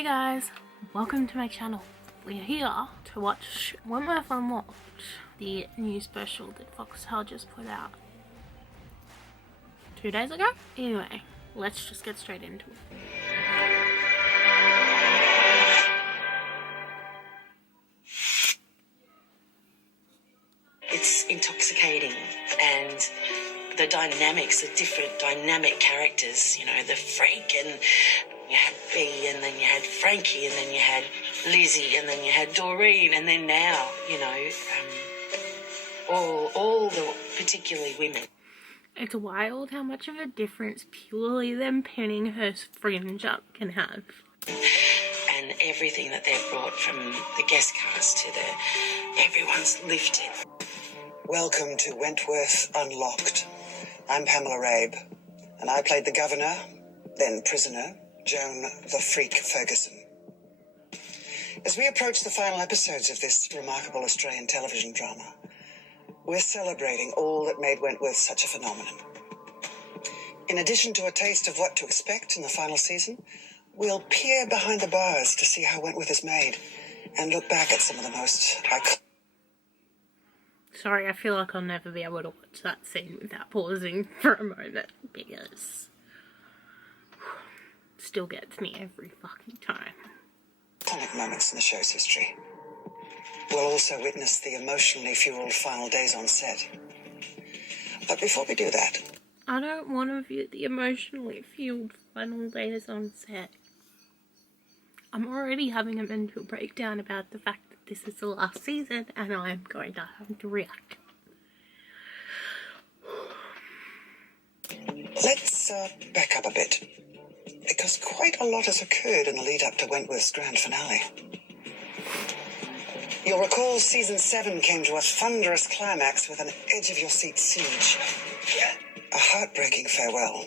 Hey guys, welcome to my channel. We're here to watch Wentworth Unlocked, the new special that Foxtel just put out 2 days ago. Anyway, let's just get straight into it. It's intoxicating, and the dynamics are different dynamic characters. You know, the freak, and you had B, and then you had Frankie, and then you had Lizzie, and then you had Doreen, and then now, you know, all the particularly women. It's wild how much of a difference purely them pinning her fringe up can have. And everything that they've brought from the guest cast to everyone's lifted. Welcome to Wentworth Unlocked. I'm Pamela Rabe, and I played the governor, then prisoner, Joan the Freak Ferguson. As we approach the final episodes of this remarkable Australian television drama, we're celebrating all that made Wentworth such a phenomenon. In addition to a taste of what to expect in the final season, we'll peer behind the bars to see how Wentworth is made and look back at some of the most iconic. Sorry, I feel like I'll never be able to watch that scene without pausing for a moment, because it still gets me every fucking time. Iconic moments in the show's history. We'll also witness the emotionally fueled final days on set. But before we do that, I don't want to view the emotionally fueled final days on set. I'm already having a mental breakdown about the fact that this is the last season and I'm going to have to react. let's back up a bit, because quite a lot has occurred in the lead up to Wentworth's grand finale. You'll recall season 7 came to a thunderous climax with an edge-of-your-seat siege, a heartbreaking farewell,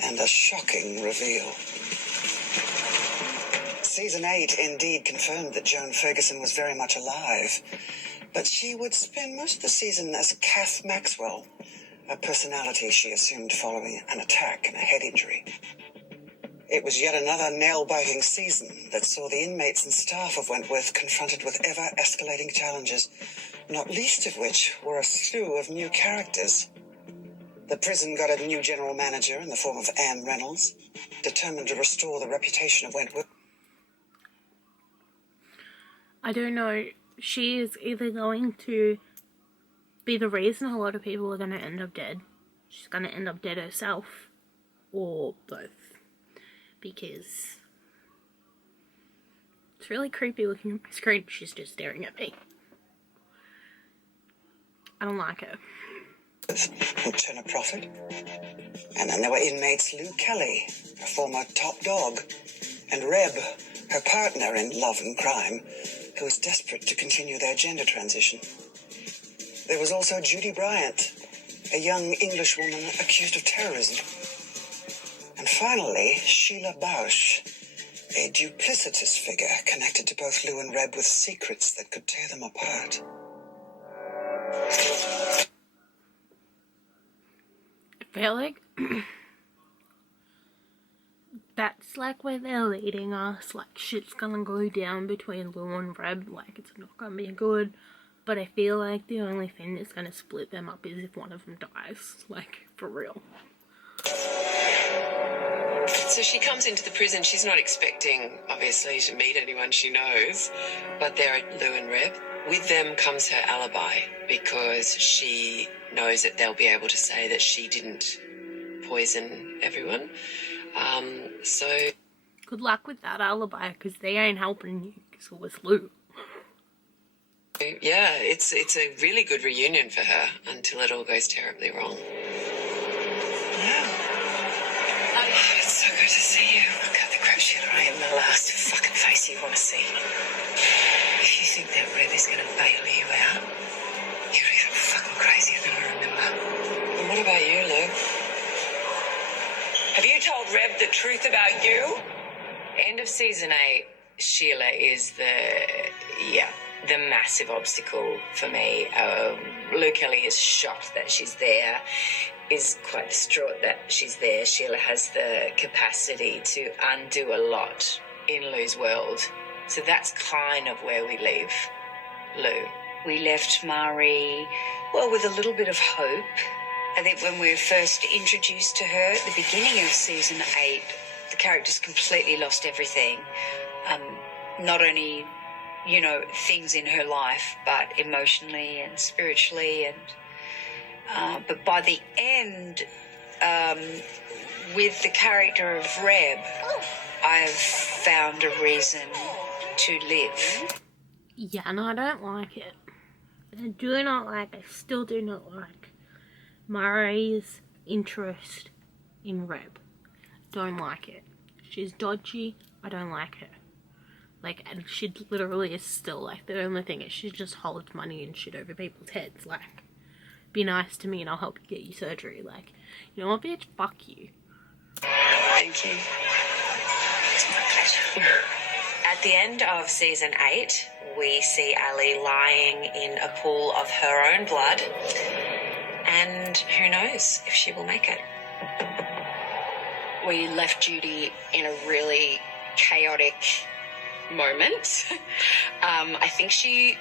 and a shocking reveal. Season 8 indeed confirmed that Joan Ferguson was very much alive, but she would spend most of the season as Kath Maxwell, a personality she assumed following an attack and a head injury. It was yet another nail-biting season that saw the inmates and staff of Wentworth confronted with ever-escalating challenges, not least of which were a slew of new characters. The prison got a new general manager in the form of Anne Reynolds, determined to restore the reputation of Wentworth. I don't know, she is either going to be the reason a lot of people are going to end up dead, she's going to end up dead herself, or both. Because it's really creepy looking at my screen. She's just staring at me. I don't like her. Would turn a profit. And then there were inmates Lou Kelly, a former top dog, and Reb, her partner in love and crime, who was desperate to continue their gender transition. There was also Judy Bryant, a young English woman accused of terrorism. And finally, Sheila Bausch, a duplicitous figure connected to both Lou and Reb with secrets that could tear them apart. I feel like that's like where they're leading us, like shit's gonna go down between Lou and Reb, like it's not gonna be good, but I feel like the only thing that's gonna split them up is if one of them dies, like for real. So she comes into the prison, she's not expecting, obviously, to meet anyone she knows, but they're Lou and Reb. With them comes her alibi, because she knows that they'll be able to say that she didn't poison everyone. So Good luck with that alibi, because they ain't helping you, because it was Lou. yeah, it's a really good reunion for her until it all goes terribly wrong. It's so good to see you. Look at the crap, Sheila. I am the last fucking face you want to see. If you think that Reb is going to bail you out, you're either fucking crazier than I remember. And what about you, Lou? Have you told Reb the truth about you? End of season 8, Sheila is the massive obstacle for me. Lou Kelly is shocked that she's there, is quite distraught that she's there. Sheila has the capacity to undo a lot in Lou's world. So that's kind of where we leave Lou. We left Mari, well, with a little bit of hope. I think when we were first introduced to her at the beginning of season 8, the characters completely lost everything. Not only, you know, things in her life, but emotionally and spiritually. And but by the end, with the character of Reb, I've found a reason to live. Yeah, no, I don't like it. I still do not like Mari's interest in Reb. Don't like it. She's dodgy. I don't like her. Like, and she literally is still, like, the only thing is she just holds money and shit over people's heads. Like, be nice to me and I'll help you get you surgery. Like, you know what, bitch? Fuck you. Thank you. It's my pleasure. At the end of season 8, we see Ali lying in a pool of her own blood, and who knows if she will make it. We left Judy in a really chaotic moment. I think she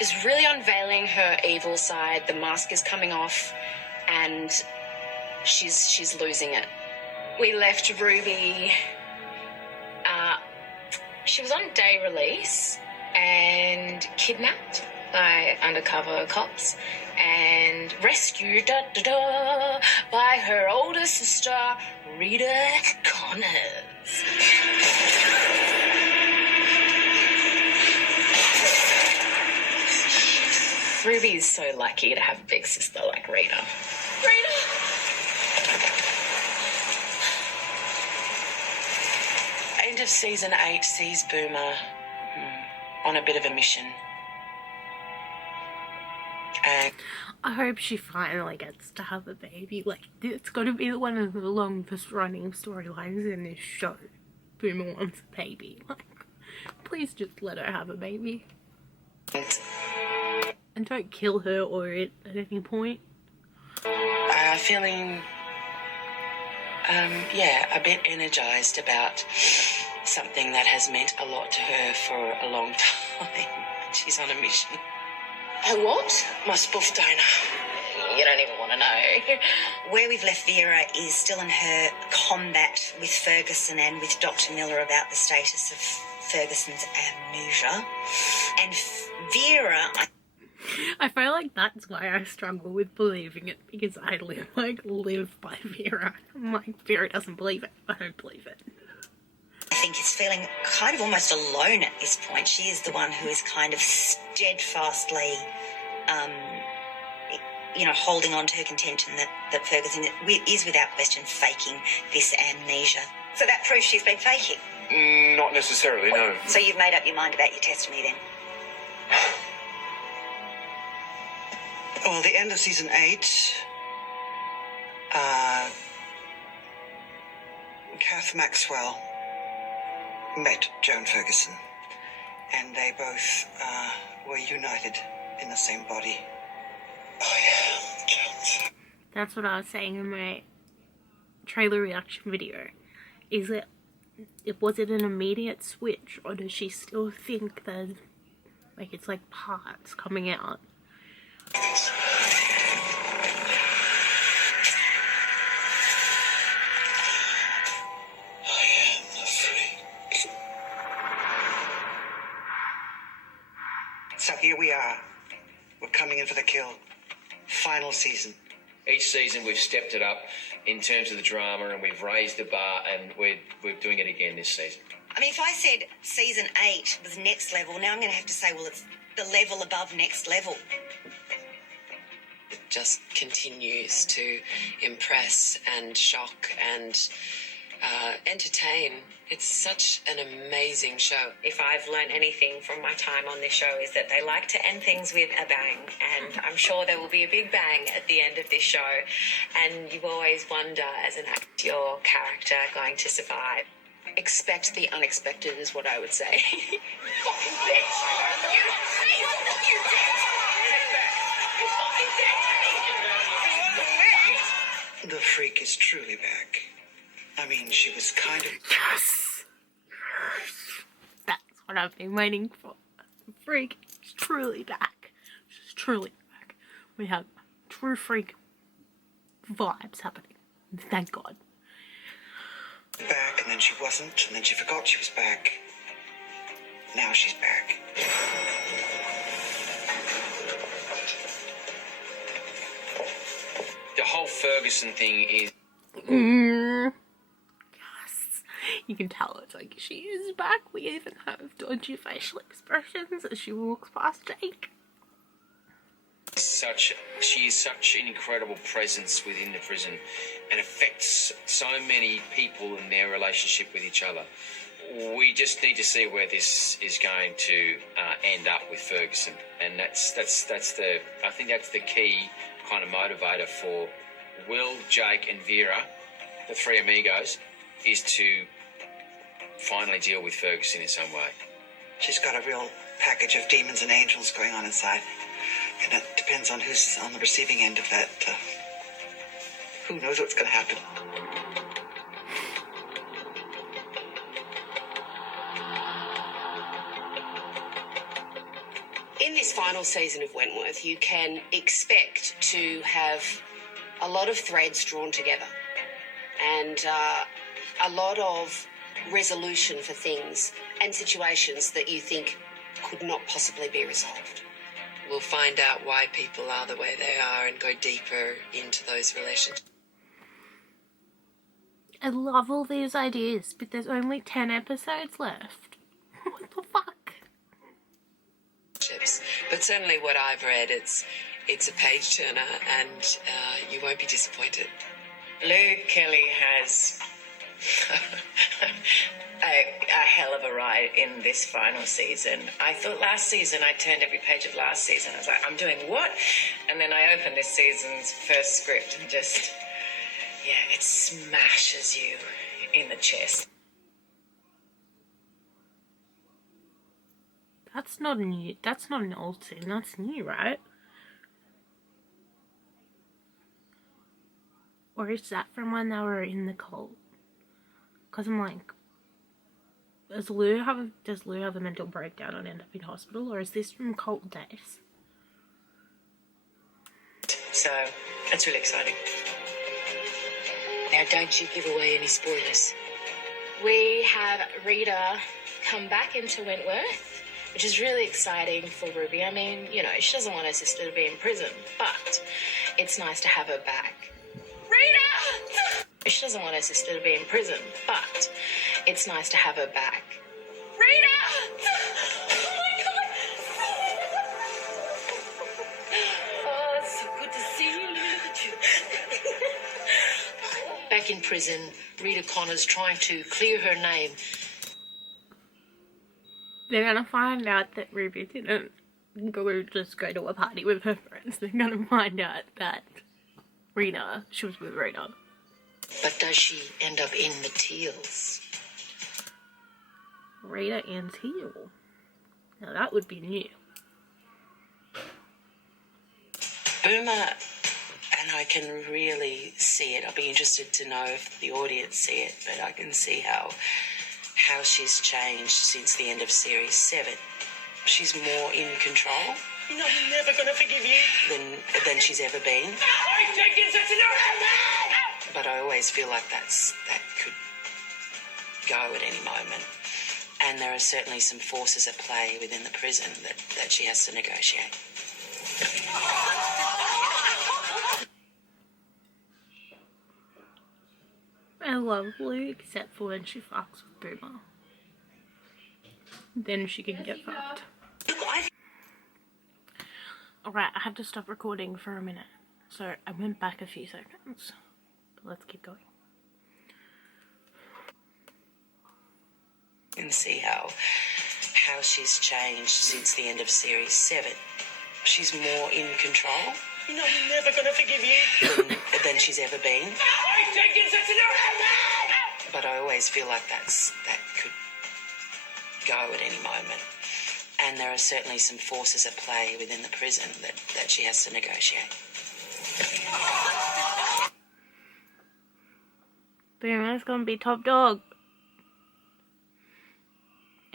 is really unveiling her evil side. The mask is coming off, and she's losing it. We left Ruby. She was on day release and kidnapped by undercover cops and rescued by her older sister, Rita Connors. Ruby is so lucky to have a big sister like Rita. End of season 8 sees Boomer on a bit of a mission. And I hope she finally gets to have a baby. Like, it's got to be one of the longest running storylines in this show. Boomer wants a baby. Like, please just let her have a baby. And don't kill her or it at any point. feeling, a bit energised about something that has meant a lot to her for a long time. She's on a mission. Her what? My spoof donor. You don't even want to know. Where we've left Vera is still in her combat with Ferguson and with Dr. Miller about the status of Ferguson's amnesia. And Vera... I feel like that's why I struggle with believing it, because I live by Vera. I'm like, Vera doesn't believe it. I don't believe it. I think is feeling kind of almost alone at this point. She is the one who is kind of steadfastly, holding on to her contention that Ferguson is without question faking this amnesia. So that proves she's been faking? Not necessarily, no. So you've made up your mind about your testimony then? Well, the end of season 8, Kath Maxwell met Joan Ferguson, and they both were united in the same body. Oh yeah, Joan. That's what I was saying in my trailer reaction video. Was it an immediate switch, or does she still think that it's like parts coming out? So here we are. We're coming in for the kill. Final season. Each season we've stepped it up in terms of the drama, and we've raised the bar, and we're doing it again this season. I mean, if I said season 8 was next level, now I'm going to have to say, well, it's the level above next level. It just continues to impress and shock and entertain. It's such an amazing show. If I've learned anything from my time on this show is that they like to end things with a bang, and I'm sure there will be a big bang at the end of this show, and you always wonder as an actor, your character going to survive. Expect the unexpected is what I would say. The freak is truly back. I mean, she was kind of... Yes! what I've been waiting for. Freak is truly back. She's truly back. We have true freak vibes happening. Thank God. Back, and then she wasn't, and then she forgot she was back. Now she's back. The whole Ferguson thing is... Yes. You can tell it's like she is back. We even have dodgy facial expressions as she walks past Jake. She is such an incredible presence within the prison and affects so many people in their relationship with each other. We just need to see where this is going to end up with Ferguson, and I think that's the key kind of motivator for Will, Jake, and Vera, the three amigos, is to finally deal with Ferguson in some way. She's got a real package of demons and angels going on inside. And it depends on who's on the receiving end of that. Who knows what's going to happen? In this final season of Wentworth, you can expect to have a lot of threads drawn together and a lot of resolution for things and situations that you think could not possibly be resolved. We'll find out why people are the way they are and go deeper into those relationships. I love all these ideas, but there's only 10 episodes left. What the fuck? But certainly what I've read, it's a page turner, and you won't be disappointed. Lou Kelly has a hell of a ride in this final season. I thought last season I turned every page of last season. I was like, I'm doing what? And then I opened this season's first script and just, yeah, it smashes you in the chest. That's not new. That's not an old scene. That's new, right? Or is that from when they were in the cult? Because I'm like, does Lou have a mental breakdown and end up in hospital, or is this from cult days? So, that's really exciting. Now, don't you give away any spoilers. We have Rita come back into Wentworth, which is really exciting for Ruby. I mean, you know, she doesn't want her sister to be in prison, but it's nice to have her back. Rita! She doesn't want her sister to be in prison, but it's nice to have her back. Rita! Oh my God! Oh, it's so good to see you. Look at you. Back in prison, Rita Connor's trying to clear her name. They're gonna find out that Ruby didn't just go to a party with her friends. They're gonna find out that she was with Rita. But does she end up in the Teals? Rita and Teal. Now that would be new. Boomer and I can really see it. I'll be interested to know if the audience see it, but I can see how she's changed since the end of Series 7. She's more in control. No, I'm never going to forgive you. Than she's ever been. I'm taking such an... But I always feel like that could go at any moment. And there are certainly some forces at play within the prison that she has to negotiate. I love Lou, except for when she fucks with Boomer. Then she can get fucked. Alright, I had to stop recording for a minute, so I went back a few seconds. But let's keep going. And see how she's changed since the end of Series 7. She's more in control. No, I'm never going to forgive you. Than she's ever been. I'm taking such an... But I always feel like that could go at any moment. And there are certainly some forces at play within the prison that she has to negotiate. Boomer's gonna be top dog.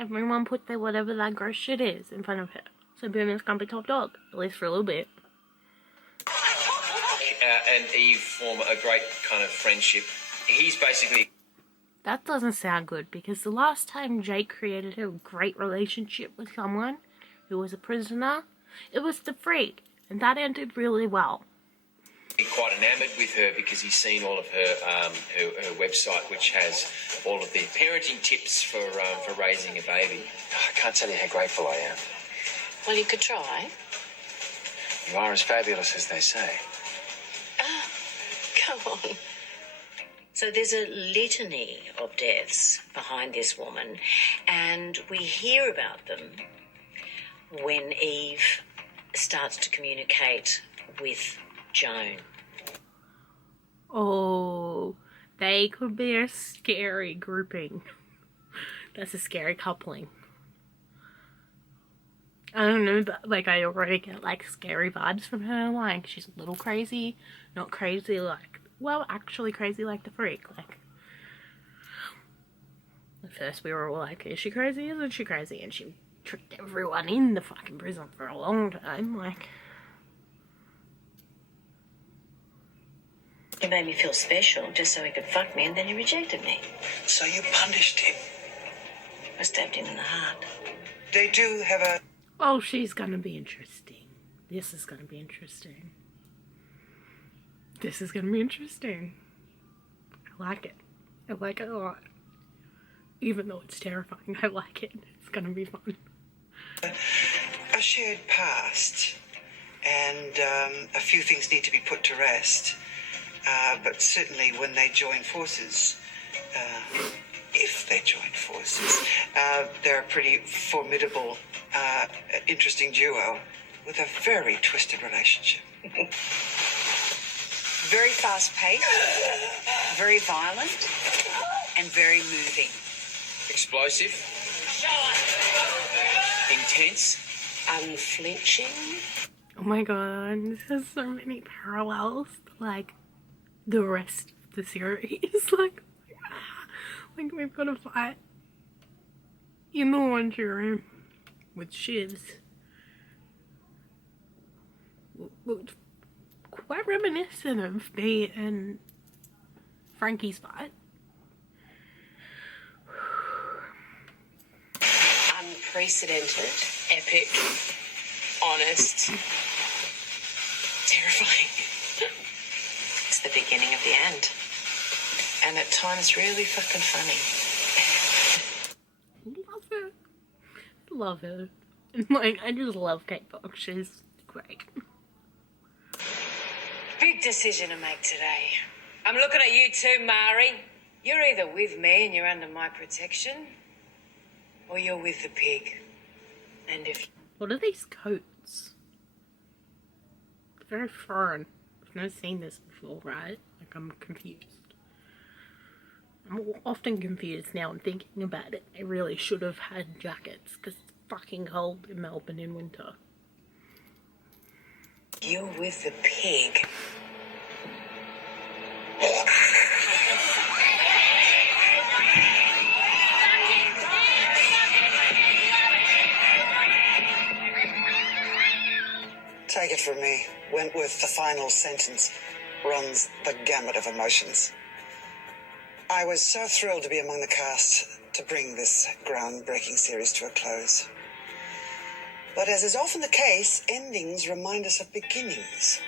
everyone put their whatever that gross shit is in front of her. So Boomer's gonna be top dog, at least for a little bit. And Eve form a great kind of friendship. He's basically... That doesn't sound good, because the last time Jake created a great relationship with someone who was a prisoner, it was the Freak, and that ended really well. Quite enamoured with her because he's seen all of her her website, which has all of the parenting tips for raising a baby. I can't tell you how grateful I am. Well, you could try. You are as fabulous as they say. Come on. So there's a litany of deaths behind this woman, and we hear about them when Eve starts to communicate with Joan. Oh, they could be a scary grouping. That's a scary coupling. I don't know, but like I already get like scary vibes from her. Like she's a little crazy, not crazy like, well, actually crazy like the Freak. Like at first we were all like, is she crazy? Isn't she crazy? And she tricked everyone in the fucking prison for a long time. Like, You made me feel special just so he could fuck me, and then you rejected me. So you punished him. I stabbed him in the heart. They do have a... oh, she's gonna be interesting. This is gonna be interesting. This is gonna be interesting. I like it. I like it a lot. Even though it's terrifying, I like it. It's gonna be fun. a shared past, and a few things need to be put to rest. But certainly when they join forces, if they join forces, they're a pretty formidable, interesting duo with a very twisted relationship. Very fast-paced, very violent, and very moving. Explosive. Intense. Unflinching. Oh my god, this has so many parallels to, like, the rest of the series. Like we've got to fight in the laundry room with shivs. Quite reminiscent of me and Frankie's fight. Unprecedented, epic, honest, terrifying. It's the beginning of the end. And at times really fucking funny. Love her. Love her. Like, I just love Kate Fox. She's great. Big decision to make today. I'm looking at you too, Mari. You're either with me and you're under my protection, or you're with the pig. And if... What are these coats? It's very foreign. I've never seen this before, right? Like, I'm confused. I'm often confused now and thinking about it. They really should have had jackets, because it's fucking cold in Melbourne in winter. you're with the pig... Take it from me, Wentworth, the final sentence runs the gamut of emotions. I was so thrilled to be among the cast to bring this groundbreaking series to a close. But as is often the case, endings remind us of beginnings.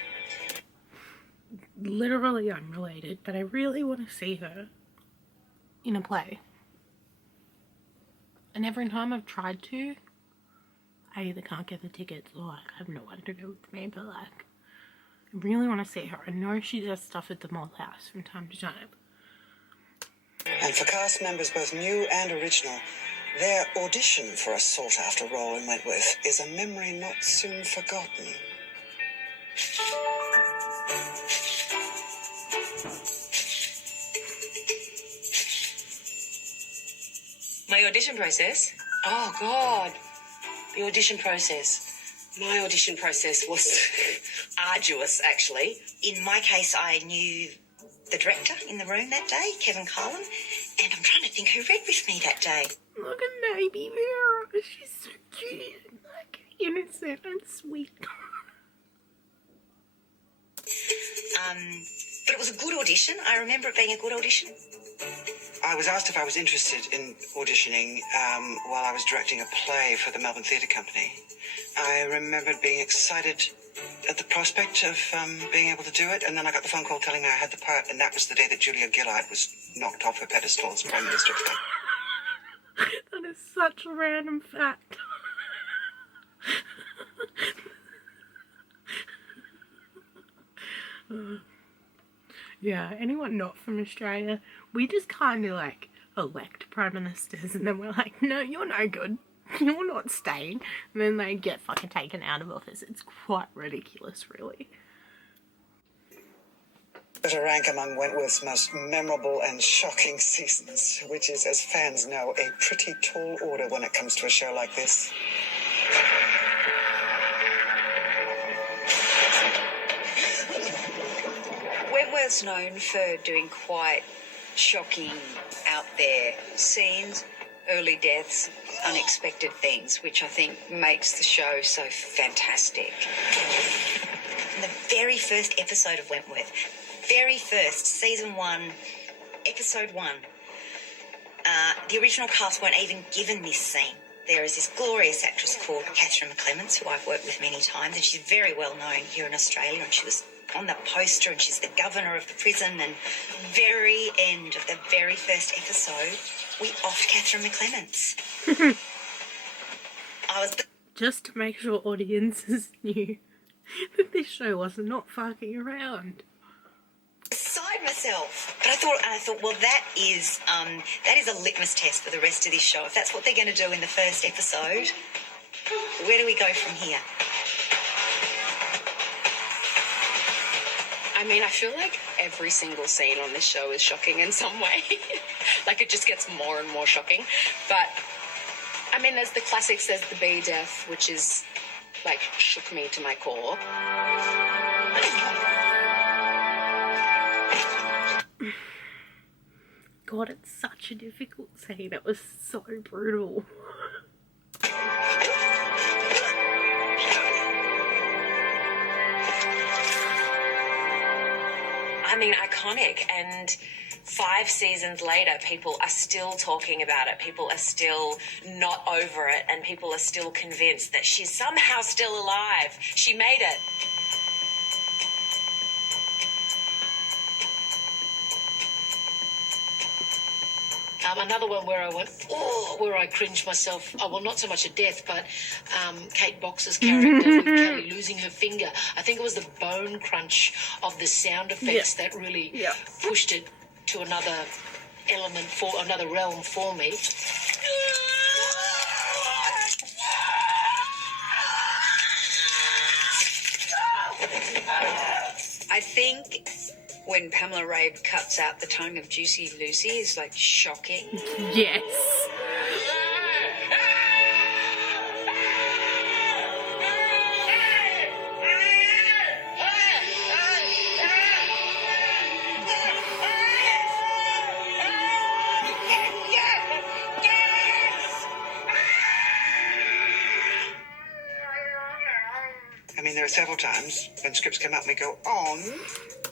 Literally unrelated, but I really want to see her in a play. And every time I've tried to, I either can't get the tickets or like, I have no one to go with me, but like, I really want to see her. I know she does stuff at the Mall House from time to time. And for cast members both new and original, their audition for a sought-after role in Wentworth is a memory not soon forgotten. My audition process? Oh, God. The audition process. My audition process was arduous, actually. In my case, I knew the director in the room that day, Kevin Carlin, and I'm trying to think who read with me that day. Look at baby Vera. She's so cute. Like, innocent and sweet. But it was a good audition. I remember it being a good audition. I was asked if I was interested in auditioning while I was directing a play for the Melbourne Theatre Company. I remembered being excited at the prospect of being able to do it, and then I got the phone call telling me I had the part, and that was the day that Julia Gillard was knocked off her pedestal as Prime Minister. That is such a random fact. Yeah, anyone not from Australia, we just kind of like elect prime ministers and then we're like, no, you're no good. You're not staying. And then they get fucking taken out of office. It's quite ridiculous, really. To rank among Wentworth's most memorable and shocking seasons, which is, as fans know, a pretty tall order when it comes to a show like this. Wentworth's known for doing quite shocking, out there scenes, early deaths, unexpected things, which I think makes the show so fantastic. In the very first episode of Wentworth, very first, season 1, episode 1, the original cast weren't even given this scene. There is this glorious actress called Catherine McClements, who I've worked with many times, and she's very well known here in Australia, and she was on the poster, and she's the governor of the prison, and very end of the very first episode, we offed Catherine McClements. Just to make sure audiences knew that this show was not fucking around. Beside myself, but I thought, well, that is a litmus test for the rest of this show. If that's what they're going to do in the first episode, where do we go from here? I mean, I feel like every single scene on this show is shocking in some way. Like, it just gets more and more shocking. But, I mean, there's the classics, there's the bee death, which is, like, shook me to my core. God, it's such a difficult scene. It was so brutal. I mean, iconic, and 5 seasons later, people are still talking about it. People are still not over it, and people are still convinced that she's somehow still alive. She made it. Another one where I went, oh, where I cringed myself. Oh, well, not so much a death, but Kate Box's character, with Kelly losing her finger. I think it was the bone crunch of the sound effects that really pushed it to another element, for another realm for me. I think when Pamela Rabe cuts out the tongue of Juicy Lucy is like shocking. Yes. I mean, there are several times when scripts come up and we go, on.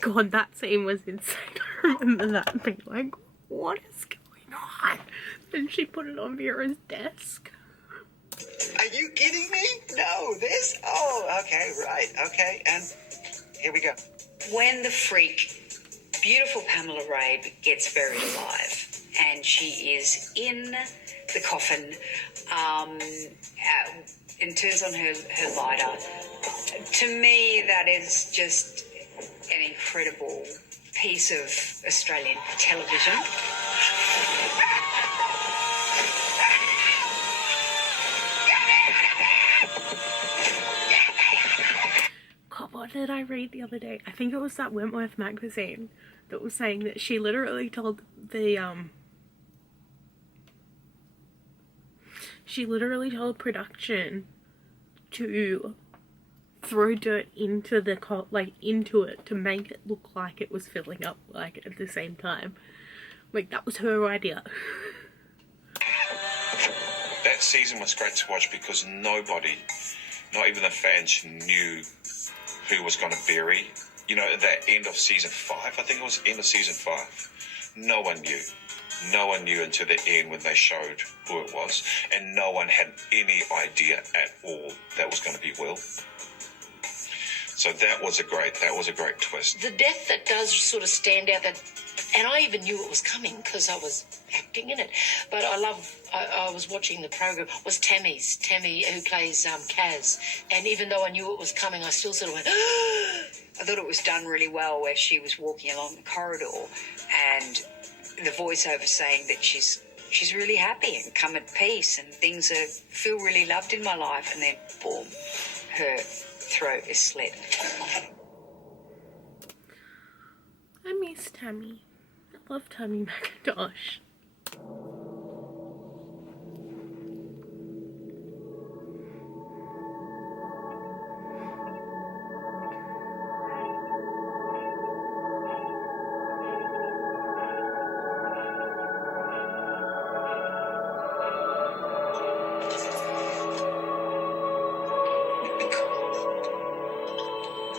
God, that scene was insane. I remember that being like, what is going on? And she put it on Vera's desk. Are you kidding me? No, this? Oh, okay, right, okay, and here we go. When the freak, beautiful Pamela Rabe, gets buried alive and she is in the coffin and turns on her lighter, to me that is just an incredible piece of Australian television. God, what did I read the other day? I think it was that Wentworth magazine that was saying that she literally told production to throw dirt into the into it to make it look like it was filling up, like, at the same time. Like, that was her idea. season was great to watch because nobody, not even the fans, knew who was going to bury. You know, at that end of season 5, I think it was end of season 5, no one knew. No one knew until the end when they showed who it was, and no one had any idea at all that was going to be Will. So that was a great twist. The death that does sort of stand out, and I even knew it was coming because I was acting in it. But I was watching the program, was Tammy who plays Kaz. And even though I knew it was coming, I still sort of went, I thought it was done really well where she was walking along the corridor and the voiceover saying that she's really happy and come at peace and things feel really loved in my life, and then boom, her throat is slit. I miss Tammy. I love Tammy McIntosh.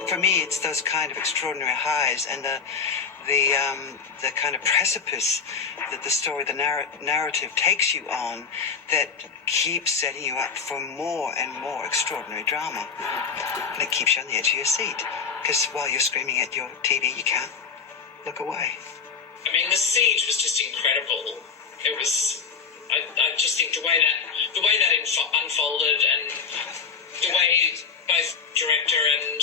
For me, it's those kind of extraordinary highs and the kind of precipice that the story, the narrative takes you on, that keeps setting you up for more and more extraordinary drama. And it keeps you on the edge of your seat, because while you're screaming at your TV, you can't look away. I mean, the siege was just incredible. It was, I just think the way that unfolded, and the way both director and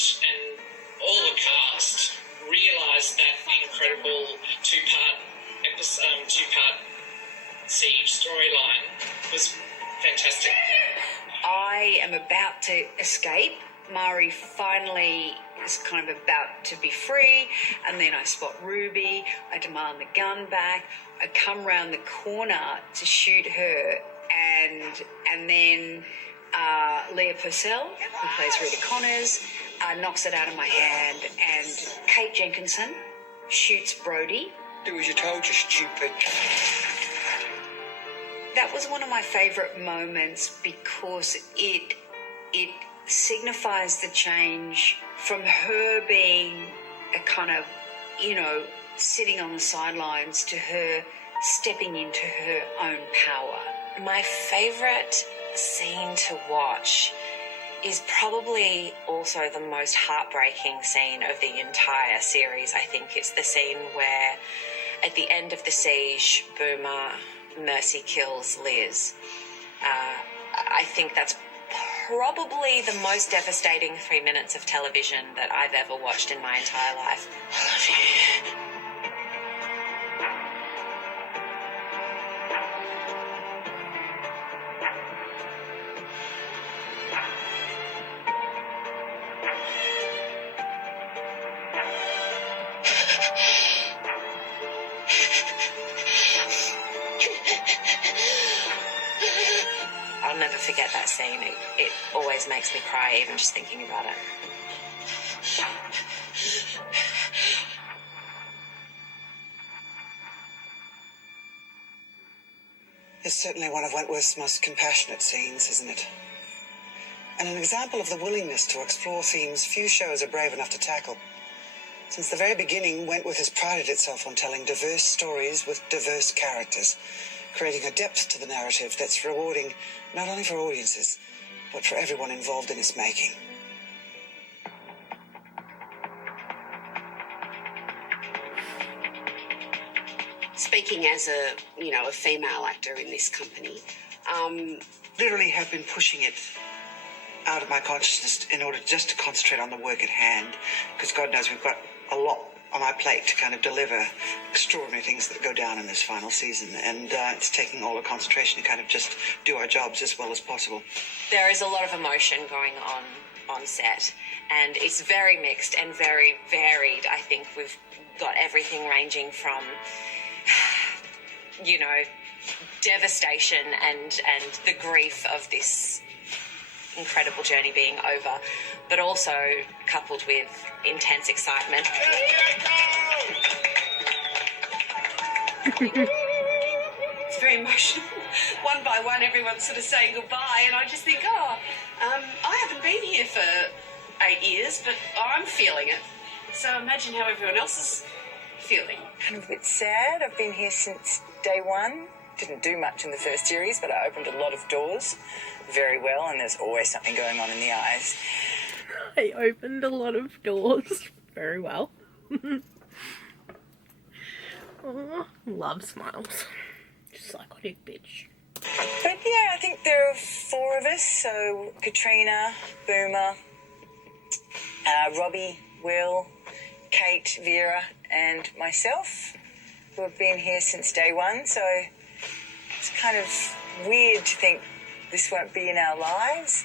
all the cast realised that incredible two-part siege storyline was fantastic. I am about to escape. Mari finally is kind of about to be free, and then I spot Ruby. I demand the gun back. I come round the corner to shoot her, and then Leah Purcell, who plays Rita Connors, knocks it out of my hand, and Kate Jenkinson shoots Brody. Do as you're told, you stupid. That was one of my favourite moments because it signifies the change from her being a kind of, sitting on the sidelines to her stepping into her own power. My favourite scene to watch is probably also the most heartbreaking scene of the entire series. I think it's the scene where at the end of the siege, Boomer Mercy kills Liz. I think that's probably the most devastating 3 minutes of television that I've ever watched in my entire life. I love you. I'll never forget that scene. It always makes me cry even just thinking about it. It's certainly one of Wentworth's most compassionate scenes, isn't it? And an example of the willingness to explore themes few shows are brave enough to tackle. Since the very beginning, Wentworth has prided itself on telling diverse stories with diverse characters, creating a depth to the narrative that's rewarding not only for audiences, but for everyone involved in its making. Speaking as a female actor in this company, literally have been pushing it out of my consciousness in order just to concentrate on the work at hand, because God knows we've got a lot on our plate to kind of deliver extraordinary things that go down in this final season, and it's taking all the concentration to kind of just do our jobs as well as possible. There is a lot of emotion going on set, and it's very mixed and very varied. I think we've got everything ranging from devastation and the grief of this incredible journey being over, but also coupled with intense excitement. It's very very emotional. One by one, everyone's sort of saying goodbye, and I just think, I haven't been here for 8 years, but I'm feeling it. So imagine how everyone else is feeling. Kind of a bit sad. I've been here since day one. Didn't do much in the first series, but I opened a lot of doors very well, and there's always something going on in the eyes. I opened a lot of doors very well. Oh, love smiles. Psychotic bitch. But yeah, I think there are 4 of us. So Katrina, Boomer, Robbie, Will, Kate, Vera, and myself, who have been here since day one. So it's kind of weird to think this won't be in our lives.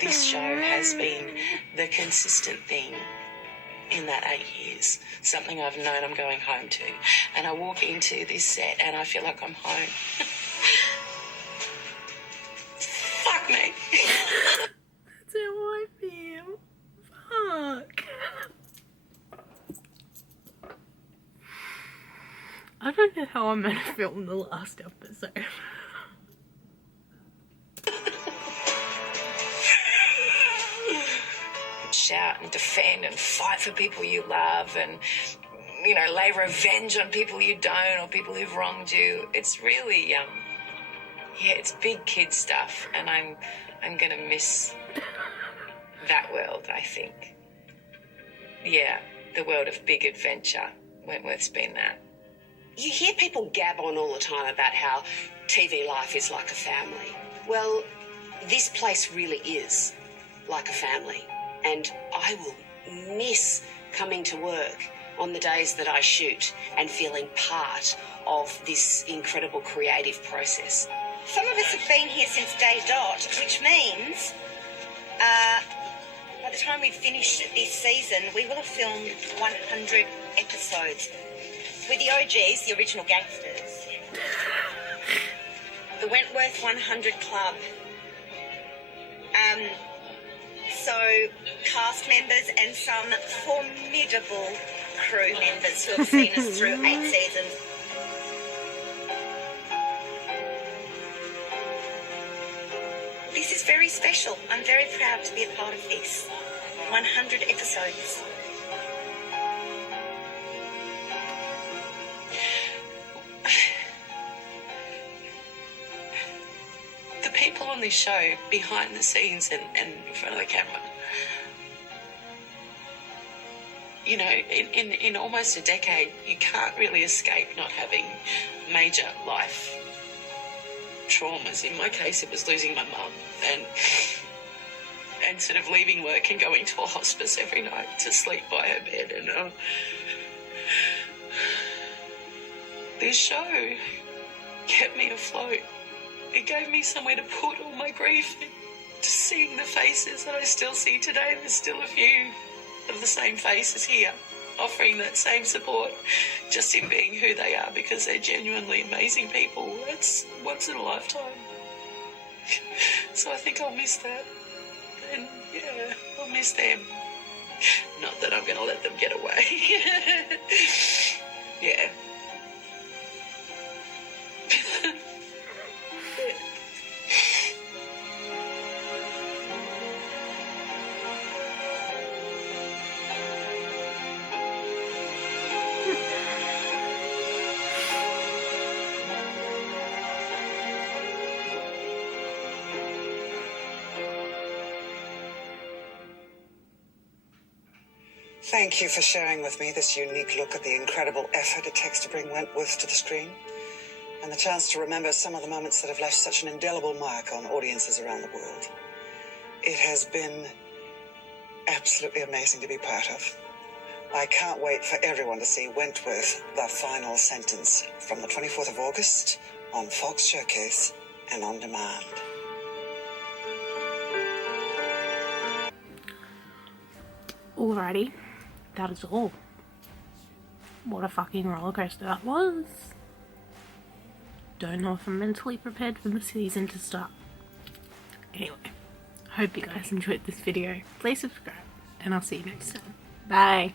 This show has been the consistent thing in that 8 years. Something I've known I'm going home to. And I walk into this set and I feel like I'm home. Fuck me. That's how I feel. Fuck. I don't know how I'm meant to film the last episode. Shout and defend and fight for people you love and, you know, lay revenge on people you don't or people who've wronged you. It's really, it's big kid stuff, and I'm gonna miss that world, I think. Yeah, the world of big adventure. Wentworth's been that. You hear people gab on all the time about how TV life is like a family. Well, this place really is like a family. And I will miss coming to work on the days that I shoot and feeling part of this incredible creative process. Some of us have been here since day dot, which means by the time we've finished this season, we will have filmed 100 episodes. With the OGs, the original gangsters. The Wentworth 100 Club. So, cast members and some formidable crew members who have seen us through 8 seasons. This is very special. I'm very proud to be a part of this. 100 episodes. The people on this show, behind the scenes and in front of the camera, you know, in almost a decade, you can't really escape not having major life traumas. In my case, it was losing my mum and sort of leaving work and going to a hospice every night to sleep by her bed. And this show kept me afloat. It gave me somewhere to put all my grief and just seeing the faces that I still see today. There's still a few of the same faces here offering that same support just in being who they are, because they're genuinely amazing people. It's once in a lifetime. So I think I'll miss that. And yeah, I'll miss them. Not that I'm going to let them get away. Yeah. Thank you for sharing with me this unique look at the incredible effort it takes to bring Wentworth to the screen, and the chance to remember some of the moments that have left such an indelible mark on audiences around the world. It has been absolutely amazing to be part of. I can't wait for everyone to see Wentworth, The Final Sentence, from the 24th of August on Fox Showcase and on demand. Alrighty, that is all. What a fucking rollercoaster that was. Don't know if I'm mentally prepared for the season to start. Anyway, hope you guys enjoyed this video. Please subscribe, and I'll see you next time. Bye.